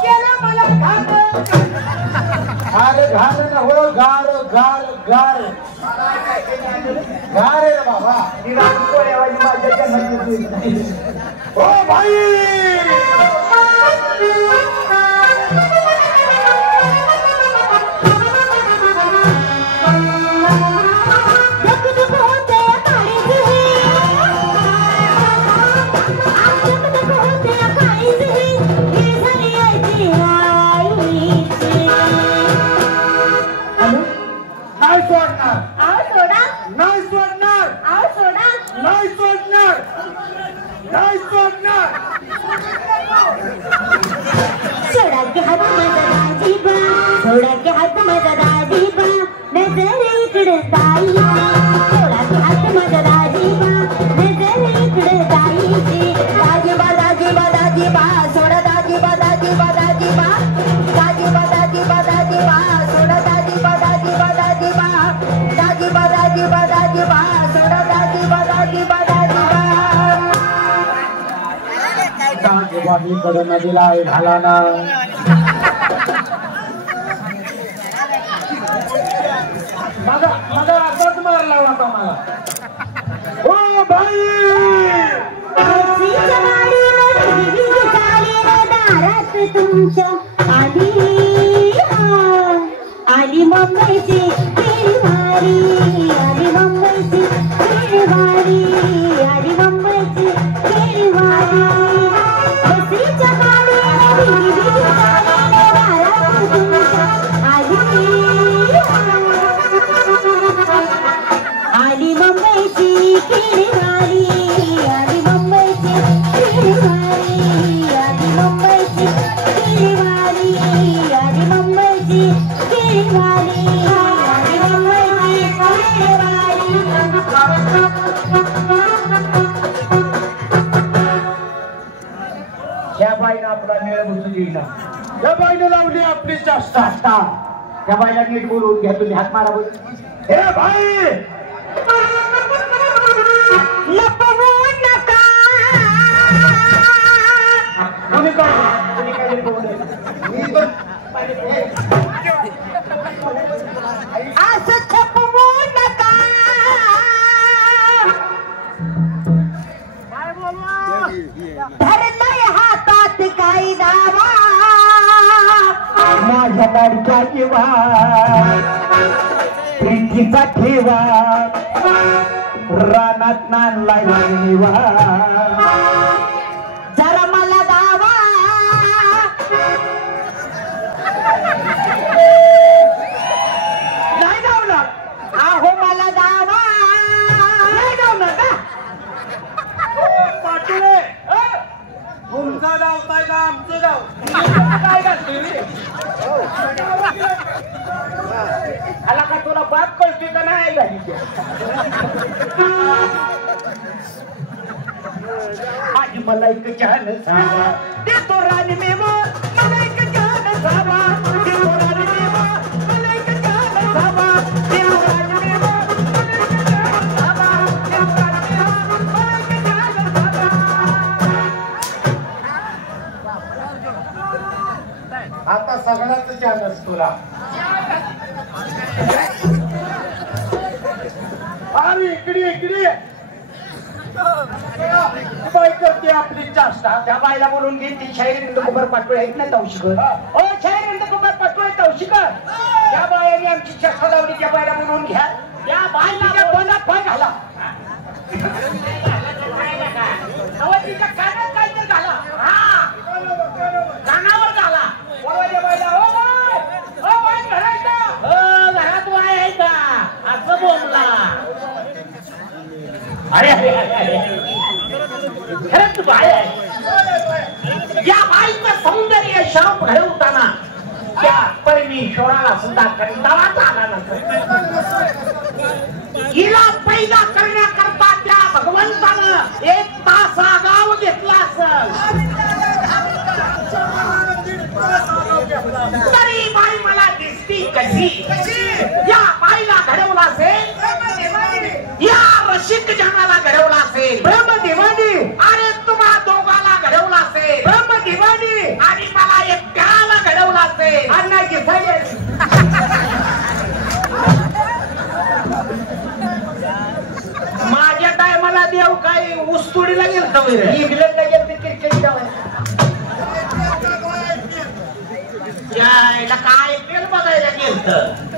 केलं मला घात अरे घाल ना हो गार गार गार गार रे बाबा ओ भाई कडे नदीला घाला ना माझा आताच मारला होता मला ओ भाई तुमच्या आली मुंबईची वारी आली मुंबईची वारी आली मुंबईची वारी आली मुंबईची खेळवारी आली मुंबईची खेळवारी आली मुंबईची खेळवारी आली मुंबईची खेळवारी आली मुंबईची खेळवारी त्या बाईनं आपला मेळ बसू दिला त्या बाईनं लावली आपली चाष्टा त्या बाईला नीट बोलवून घ्या तुम्ही हात मारा बोल हे भाई लपवू नका तुम्ही काय बोलले मी तर असं छपवू नका धरलंय हातात काही दावा माझ्या लाडक्या किंवा प्रीतीचा ठेवा रानात नांदलाय निवा जरा मला दावा नाही धावणार आहो मला दावा नाही धावणार का पाटील तुमचा धावताय का आमचं धाव काय आला का तुला बात कळते का नाही माझी मला एक जान सांगा देतो राणी मेवा मला एक जान सांगा देतो राणी मेवा मला एक जान सांगा देतो राणी मेवा मला एक जान सांगा आता सगळ्याच जाणच तुला अरे इकडे बाई करते आपली चाष्टा त्या बाईला बोलून घे ती शाहीर कुमार पाटोळे आहेत ना तवशिकर ओ शाहीर कुमार पाटोळे तवशिकर त्या बाईने आमची चष्टा लावली त्या बाईला बोलून घ्या त्या बाईला तोंडात पाय घाला तिच्या कानात काहीतरी घाला कानावर घाला घरात वाय आहे का असं बोलला अरे खरंच बाय आहे या बाईचं सौंदर्य शाप घडवताना त्या परमेश्वराला सुद्धा कंटाळाच आला नसेल हिला पैदा करण्याकरता त्या भगवंतानं एक तास आगाव घेतला असेल तरी बाई मला दिसती कशी या बाईला घडवला असेल या रसिक जनाला घडवला असेल ब्रह्मदेवाने अरे तुम्हा देव काय ऊसतोडीला गेलता वैरे इंग्लंडला गेलं क्रिकेट त्याला काय पेल बघायला गेलत